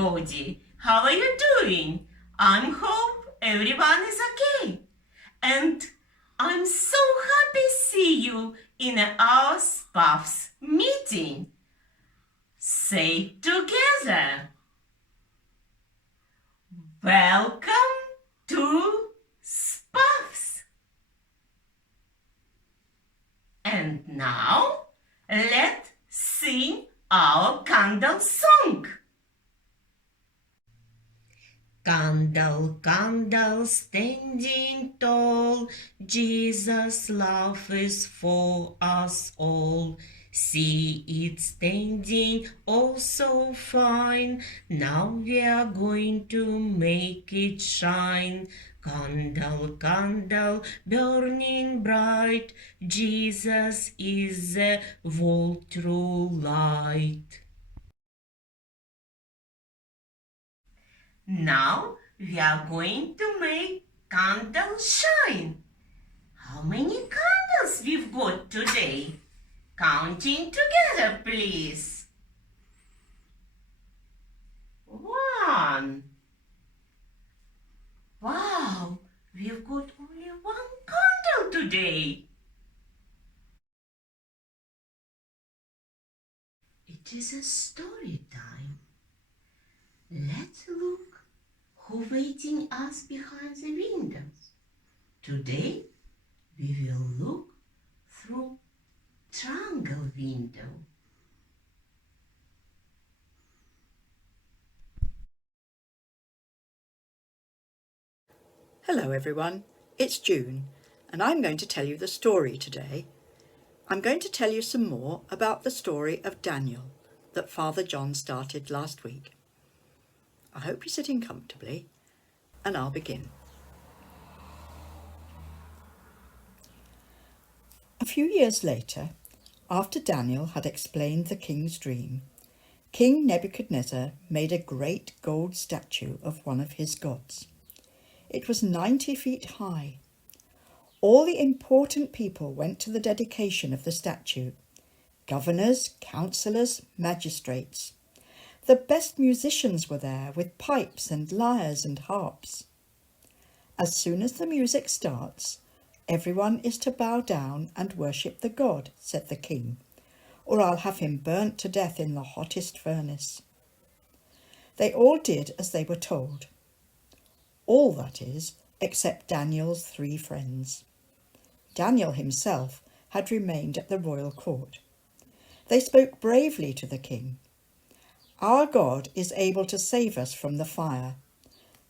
everybody. How are you doing? I hope everyone is okay. And I'm so happy to see you in our SPUFs meeting. Say together. Welcome to SPUFs. And now let's sing our candle song. Candle, candle, standing tall, Jesus' love is for us all. See it standing oh so fine, now we are going to make it shine. Candle, candle, burning bright, Jesus is the whole true light. Now we are going to make candles shine. How many candles we've got today? Counting together, please. 1. Wow, we've got only 1 candle today. It is a story time. Let's look who waiting us behind the windows. Today we will look through triangle window. Hello everyone, it's June and I'm going to tell you the story today. I'm going to tell you some more about the story of Daniel that Father John started last week. I hope you're sitting comfortably and I'll begin. A few years later, after Daniel had explained the king's dream, King Nebuchadnezzar made a great gold statue of one of his gods. It was 90 feet high. All the important people went to the dedication of the statue. Governors, councillors, magistrates. The best musicians were there with pipes and lyres and harps. As soon as the music starts, everyone is to bow down and worship the god, said the king, or I'll have him burnt to death in the hottest furnace. They all did as they were told. All, that is, except Daniel's 3 friends. Daniel himself had remained at the royal court. They spoke bravely to the king. Our God is able to save us from the fire.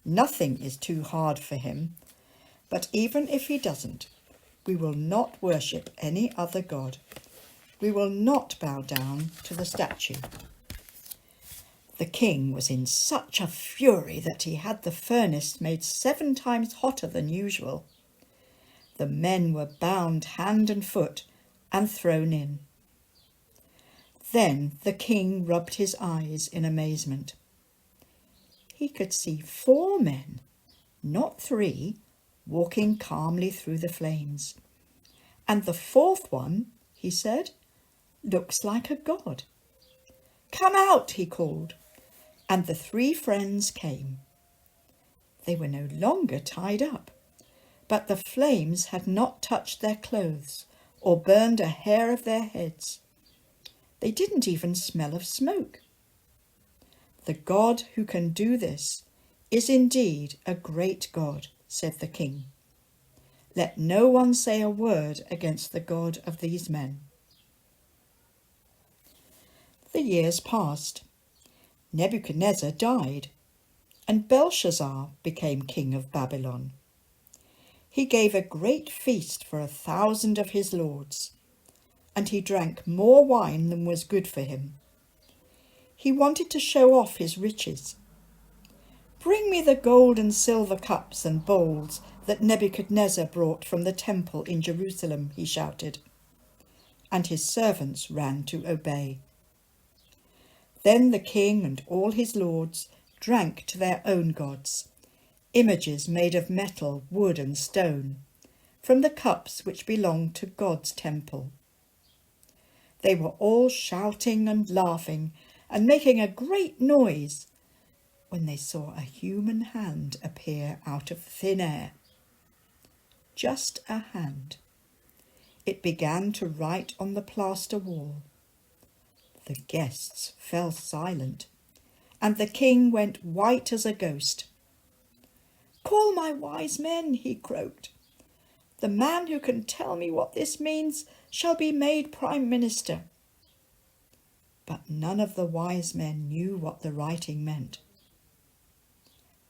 Nothing is too hard for him, but even if he doesn't, we will not worship any other god. We will not bow down to the statue. The king was in such a fury that he had the furnace made 7 times hotter than usual. The men were bound hand and foot and thrown in. Then the king rubbed his eyes in amazement. He could see 4 men, not 3, walking calmly through the flames. And the 4th one, he said, looks like a god. Come out, he called. And the 3 friends came. They were no longer tied up, but the flames had not touched their clothes or burned a hair of their heads. They didn't even smell of smoke. The God who can do this is indeed a great God, said the king. Let no one say a word against the God of these men. The years passed. Nebuchadnezzar died, and Belshazzar became king of Babylon. He gave a great feast for 1,000 of his lords, and he drank more wine than was good for him. He wanted to show off his riches. Bring me the gold and silver cups and bowls that Nebuchadnezzar brought from the temple in Jerusalem, he shouted, and his servants ran to obey. Then the king and all his lords drank to their own gods, images made of metal, wood and stone, from the cups which belonged to God's temple. They were all shouting and laughing and making a great noise, when they saw a human hand appear out of thin air. Just a hand. It began to write on the plaster wall. The guests fell silent, and the king went white as a ghost. "Call my wise men," he croaked. "The man who can tell me what this means shall be made Prime Minister." But none of the wise men knew what the writing meant.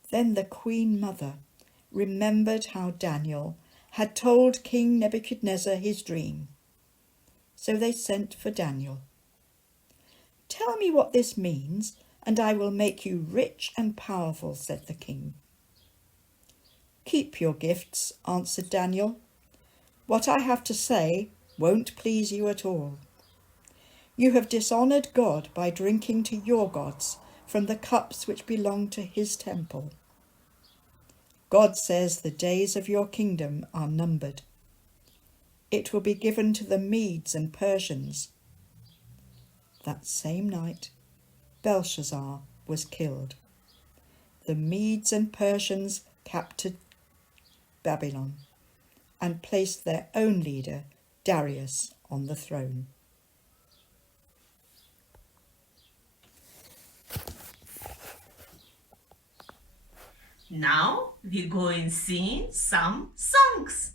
Then the Queen Mother remembered how Daniel had told King Nebuchadnezzar his dream. So they sent for Daniel. "Tell me what this means, and I will make you rich and powerful," said the king. "Keep your gifts," answered Daniel. "What I have to say won't please you at all. You have dishonoured God by drinking to your gods from the cups which belong to his temple. God says the days of your kingdom are numbered. It will be given to the Medes and Persians." That same night, Belshazzar was killed. The Medes and Persians captured Babylon and placed their own leader, Darius, on the throne. Now we go and sing some songs.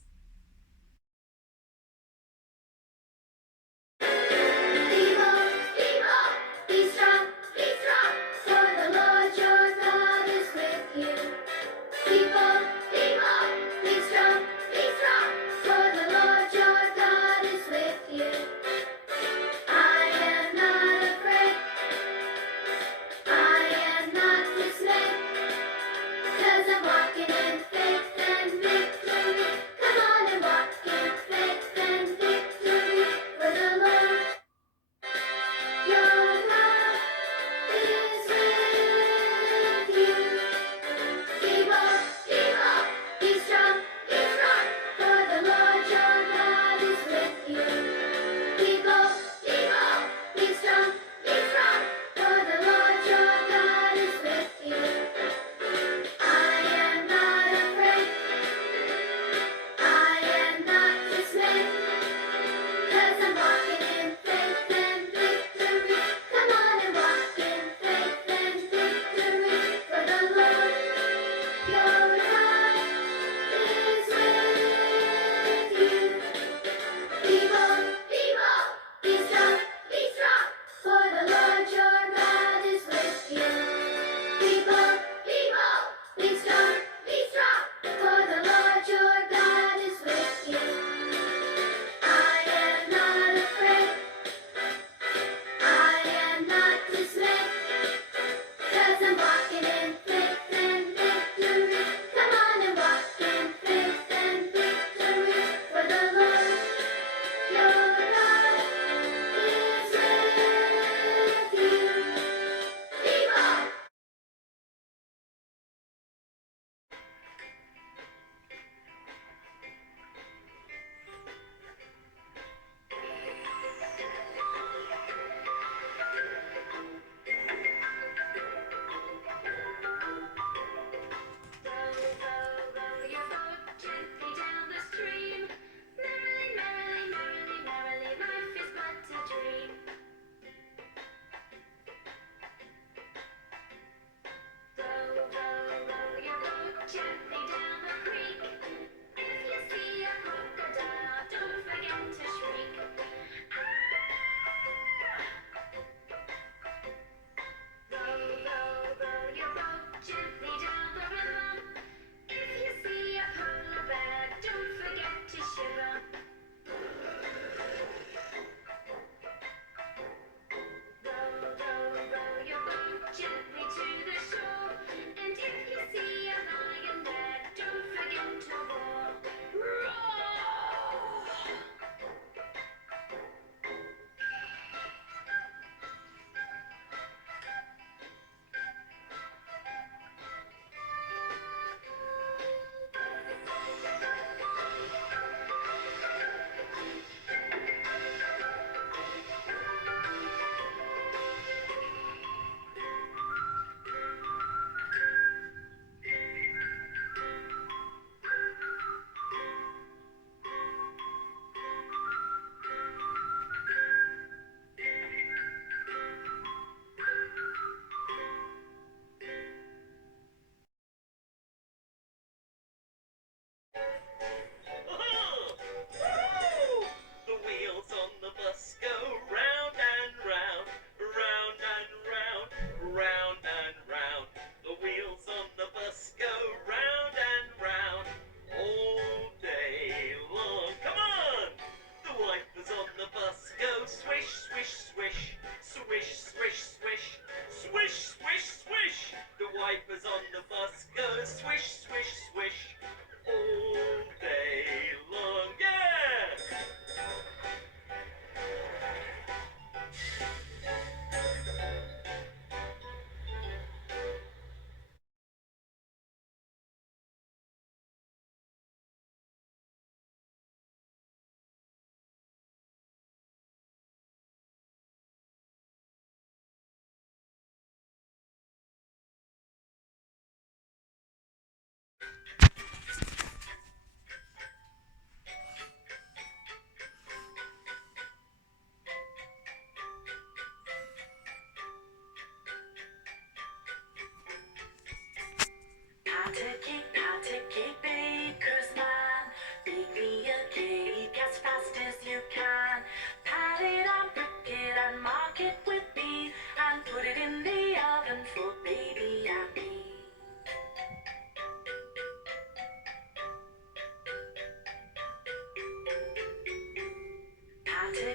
Pat a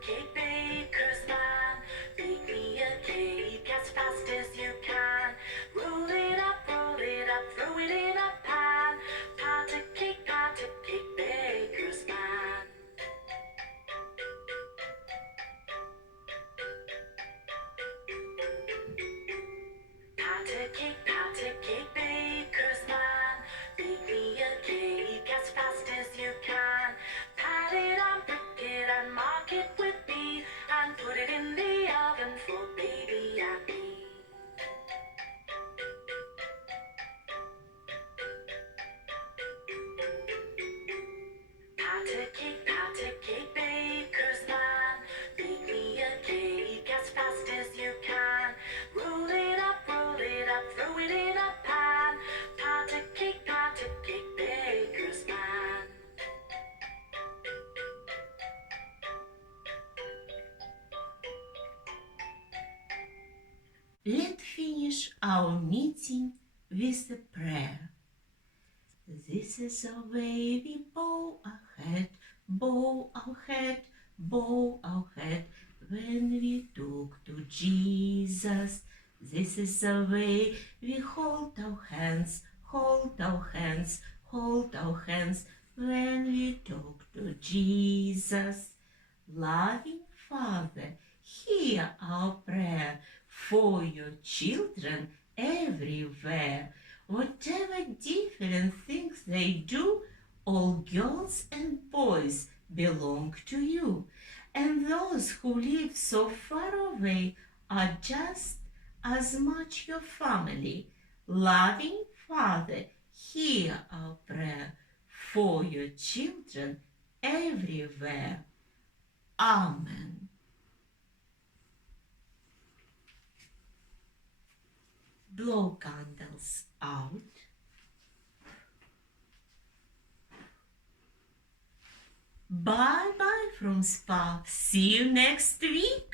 cake, baker's man. Bake me a cake as fast as you can. Roll it up, throw it in a pan. Pat a cake, baker's man. Pat a cake, baker's man. Bake me a cake as fast as you can. Pat it on, brick it, and mark it with B, and put it in the oven for baby and me. Pat a cake, baker's man. Bake me a cake as fast as you can. Roll it up, throw it in a pan. Pat a cake, baker's man. Let's finish our meeting with a prayer. This is the way we bow our head, bow our head, bow our head when we talk to Jesus. This is the way we hold our hands, hold our hands, hold our hands when we talk to Jesus. Loving Father, hear our prayer for your children everywhere. Whatever different things they do, all girls and boys belong to you. And those who live so far away are just as much your family. Loving Father, hear our prayer for your children everywhere. Amen. Blow candles out. Bye-bye from SPUFs. See you next week.